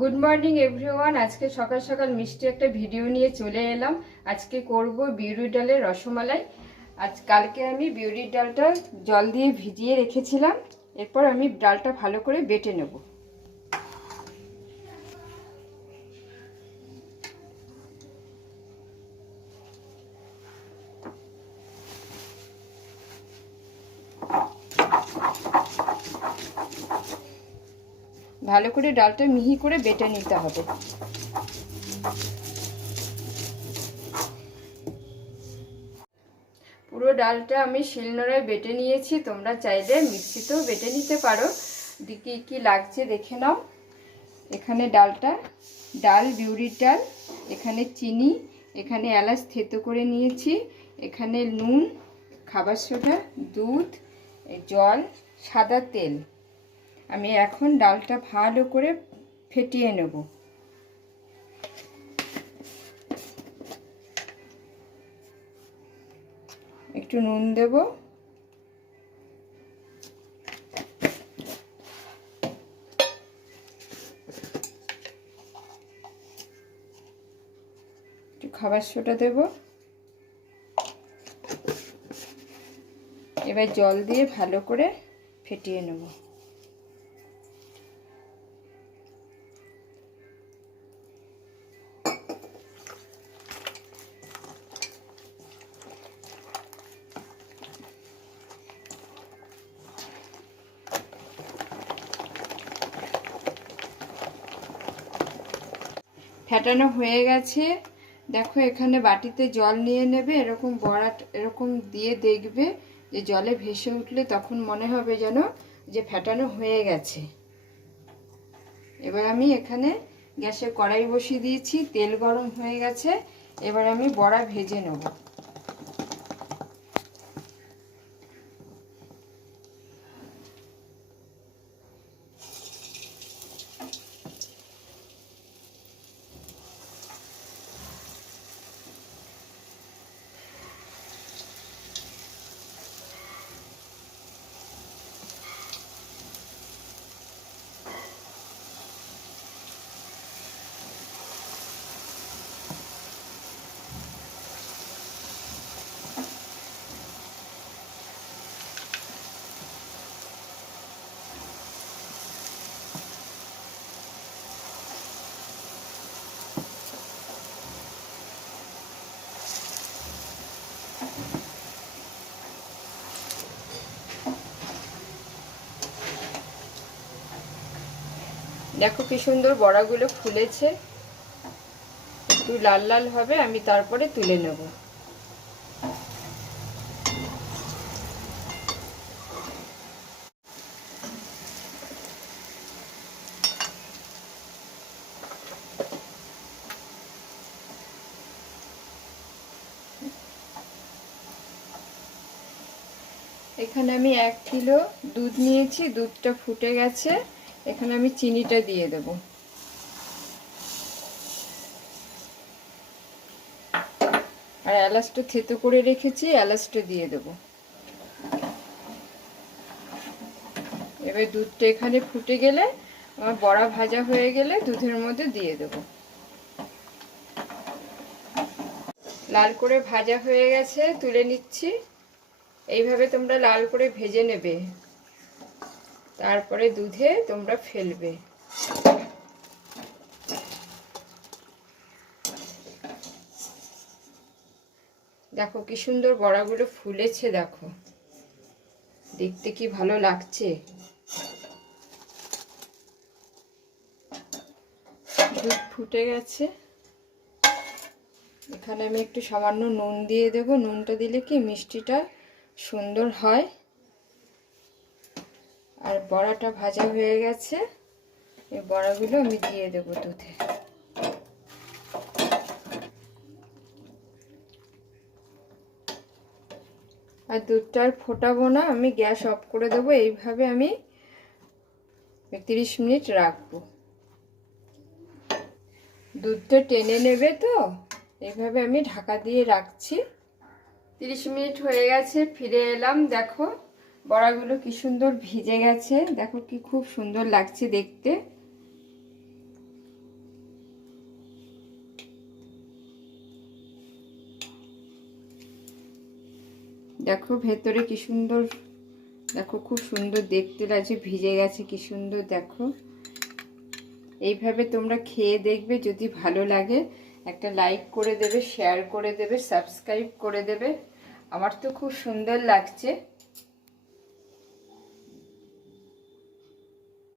Good morning everyone. আজকে সকাল সকাল মিষ্টি একটা ভিডিও নিয়ে চলে এলাম। আজকে করব বিউলির ডালের রসমালাই। কালকে আমি বিউলির ডালটা জল দিয়ে ভিজিয়ে রেখেছিলাম। এরপর আমি ডালটা ভালো করে বেটে নেব। ভালো করে ডালটা মিহি করে বেটে নিতে হবে। পুরো ডালটা আমি শিলনোড়ায় বেটে নিয়েছি, তোমরা চাইলে মিক্সিতেও বেটে নিতে পারো। কি কি লাগছে দেখে নাও। এখানে ডাল বিউলির ডাল, এখানে চিনি, এখানে এলাচ থেতো করে নিয়েছি, এখানে নুন, খাবার সোডা, দুধ, জল, সাদা তেল। আমি এখন ডালটা ভালো করে ফেটিয়ে নেব। একটু নুন দেব, একটু খাবার সোডা দেব। এবার জল দিয়ে ভালো করে ফেটিয়ে নেব। ফেটানো হয়ে গেছে। দেখো এখানে বাটিতে জল নিয়ে নেবে, এরকম এরকম দিয়ে দেখবে যে জলে ভেসে উঠলে তখন মনে হবে যেন যে ফেটানো হয়ে গেছে। এবার আমি এখানে গ্যাসে কড়াই বসিয়ে দিয়েছি, তেল গরম হয়ে গেছে। এবার আমি বড়া ভেজে নেব। দেখো কি সুন্দর বড়াগুলো ফুলেছে। একটু লাল লাল হবে, আমি তারপরে তুলে নেব। এখানে আমি 1 কিলো দুধ নিয়েছি, দুধটা ফুটে গেছে। এখানে আমি চিনিটা দিয়ে দেব। আর এলাচটা থেতো করে রেখেছি, এলাচটা দিয়ে দেব। এবার দুধটা এখানে ফুটে গেলে, আমার বড়া ভাজা হয়ে গেলে দুধের মধ্যে দিয়ে দেব। লাল করে ভাজা হয়ে গেছে, তুলে নিচ্ছি। এইভাবে তোমরা লাল করে ভেজে নেবে, তারপরে দুধে তোমরা ফেলবে। দেখো কি সুন্দর বড়াগুলো ফুলেছে, দেখো দেখতে কি ভালো লাগছে। দুধ ফুটে গেছে। এখানে আমি একটু সামান্য নুন দিয়ে দেব। নুনটা দিলে কি মিষ্টিটা সুন্দর হয়। আর বড়াটা ভাজা হয়ে গেছে, এই বড়াগুলো আমি দিয়ে দেব দুধে। আর দুধটা আর ফোটাবো না, আমি গ্যাস অফ করে দেবো। এইভাবে আমি 30 মিনিট রাখবো। দুধটা টেনে নেবে তো, এইভাবে আমি ঢাকা দিয়ে রাখছি। 30 মিনিট হয়ে গেছে, ফিরে এলাম। দেখো বড়াগুলো কি সুন্দর ভিজে গেছে, দেখো কি খুব সুন্দর লাগছে দেখতে। দেখো ভেতরে কি সুন্দর, দেখো খুব সুন্দর দেখতে লাগছে, ভিজে গেছে কি সুন্দর। দেখো এইভাবে তোমরা খেয়ে দেখবে, যদি ভালো লাগে একটা লাইক করে দেবে, শেয়ার করে দেবে, সাবস্ক্রাইব করে দেবে। আমার তো খুব সুন্দর লাগছে।